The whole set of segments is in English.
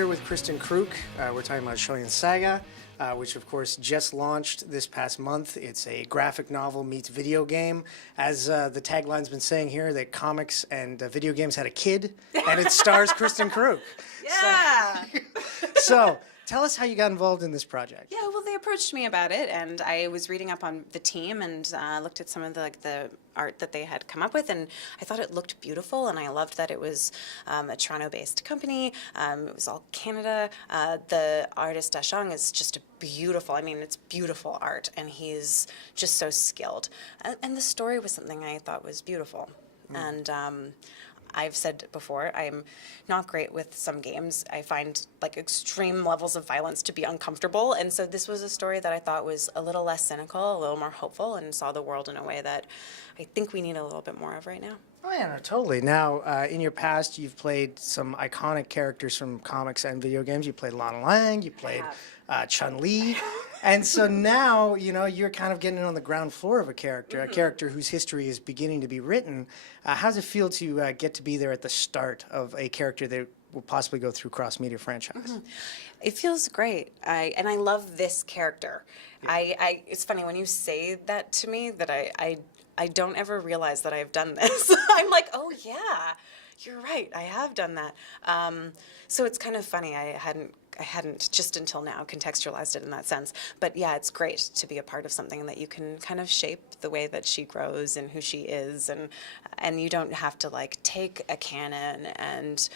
here with Kristin Kreuk. We're talking about Shuyan Saga, which of course just launched this past month. It's a graphic novel meets video game. As the tagline's been saying here, that comics and video games had a kid, and it stars Kristin Kreuk. Yeah! So, tell us how you got involved in this project. Yeah, well, they approached me about it, and I was reading up on the team and looked at some of the art that they had come up with, and I thought it looked beautiful, and I loved that it was a Toronto-based company. It was all Canada. The artist Dashang is just a beautiful, I mean, it's beautiful art, and he's just so skilled. And the story was something I thought was beautiful. And I've said before, I'm not great with some games. I find like extreme levels of violence to be uncomfortable, and so this was a story that I thought was a little less cynical, a little more hopeful, and saw the world in a way that I think we need a little bit more of right now. Oh yeah, no, totally. Now, in your past, you've played some iconic characters from comics and video games. You played Lana Lang, you played Chun-Li, and so now, you know, you're kind of getting on the ground floor of a character whose history is beginning to be written. How does it feel to get to be there at the start of a character that will possibly go through cross-media franchise? It feels great, and I love this character. Yeah. It's funny when you say that to me that I don't ever realize that I've done this. I'm like, oh yeah, you're right, I have done that. So it's kind of funny. I hadn't just until now contextualized it in that sense. But yeah, it's great to be a part of something that you can kind of shape the way that she grows and who she is, and you don't have to like take a canon and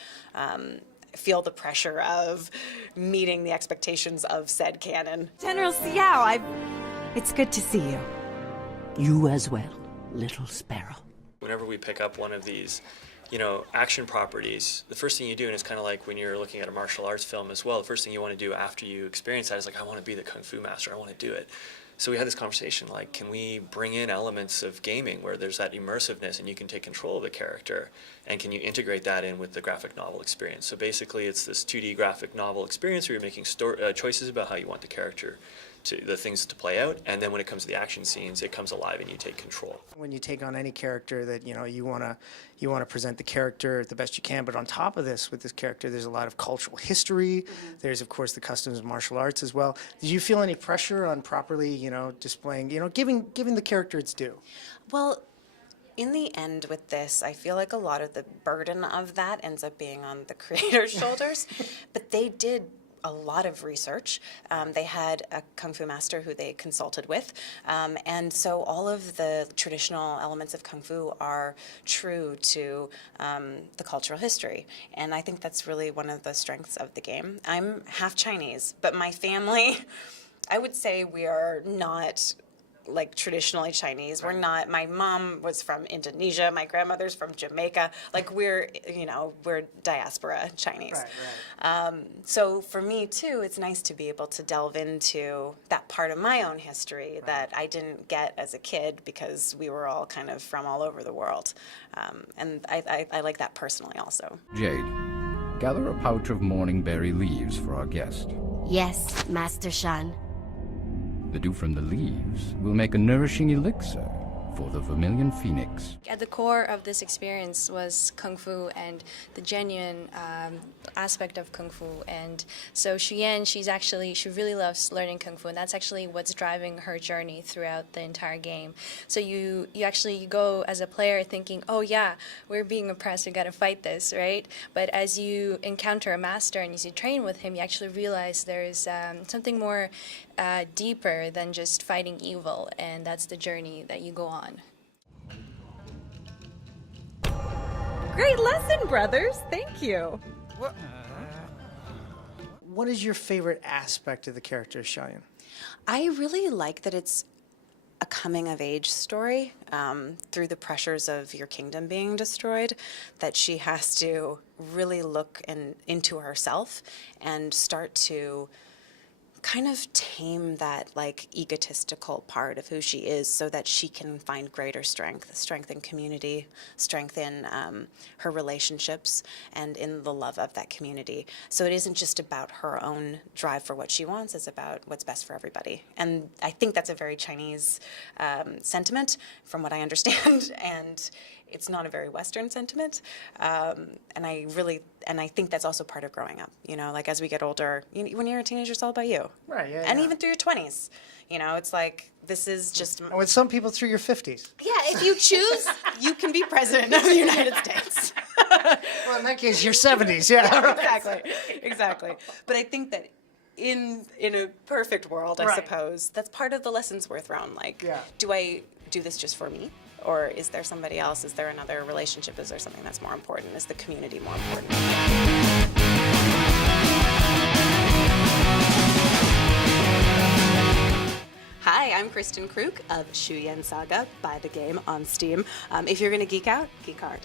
feel the pressure of meeting the expectations of said canon. General Xiao, it's good to see you. You as well, little sparrow. Whenever we pick up one of these, you know, action properties, the first thing you do, and it's kind of like when you're looking at a martial arts film as well, the first thing you want to do after you experience that is like, I want to be the Kung Fu master, I want to do it. So we had this conversation, like, can we bring in elements of gaming where there's that immersiveness and you can take control of the character, and can you integrate that in with the graphic novel experience? So basically it's this 2D graphic novel experience where you're making choices about how you want the character the things to play out, and then when it comes to the action scenes, it comes alive and you take control. When you take on any character that you want to present the character the best you can, but on top of this, with this character, there's a lot of cultural history. There's of course the customs of martial arts as well. Did you feel any pressure on properly, displaying, giving the character its due? Well, in the end with this, I feel like a lot of the burden of that ends up being on the creator's shoulders, but they did a lot of research. They had a Kung Fu master who they consulted with, and so all of the traditional elements of Kung Fu are true to the cultural history, and I think that's really one of the strengths of the game. I'm half Chinese, but my family, I would say we are not like traditionally Chinese. We're not, my mom was from Indonesia, my grandmother's from Jamaica, like we're diaspora Chinese. Right. So for me too, it's nice to be able to delve into that part of my own history that I didn't get as a kid because we were all kind of from all over the world. And I like that personally also. Jade, gather a pouch of morning berry leaves for our guest. Yes, Master Shan. The dew from the leaves will make a nourishing elixir for the Vermilion Phoenix. At the core of this experience was Kung Fu and the genuine aspect of Kung Fu. And so Shuyan, she really loves learning Kung Fu, and that's actually what's driving her journey throughout the entire game. So you go as a player thinking, oh yeah, we're being oppressed, we gotta fight this, right? But as you encounter a master and as you train with him, you actually realize there's something more deeper than just fighting evil, and that's the journey that you go on. Great lesson, brothers. Thank you. What is your favorite aspect of the character of Shuyan? I really like that it's a coming-of-age story through the pressures of your kingdom being destroyed, that she has to really look into herself and start to kind of tame that like egotistical part of who she is so that she can find greater strength in community, strength in her relationships and in the love of that community. So it isn't just about her own drive for what she wants, it's about what's best for everybody. And I think that's a very Chinese sentiment from what I understand, and it's not a very Western sentiment, and I think that's also part of growing up. You know, like as we get older, when you're a teenager, it's all about you, Right, yeah, and yeah. even through your 20s, you know, it's like this is just. And with some people through your 50s. Yeah, if you choose, you can be president of the United States. Well, in that case, your 70s, yeah. Exactly. But I think that in a perfect world, I Right. suppose, that's part of the lessons worth round. Like, Yeah. do I do this just for me? Or is there somebody else? Is there another relationship? Is there something that's more important? Is the community more important? Hi, I'm Kristin Kreuk of Shuyan Saga, Buy the Game on Steam. If you're going to geek out, geek hard.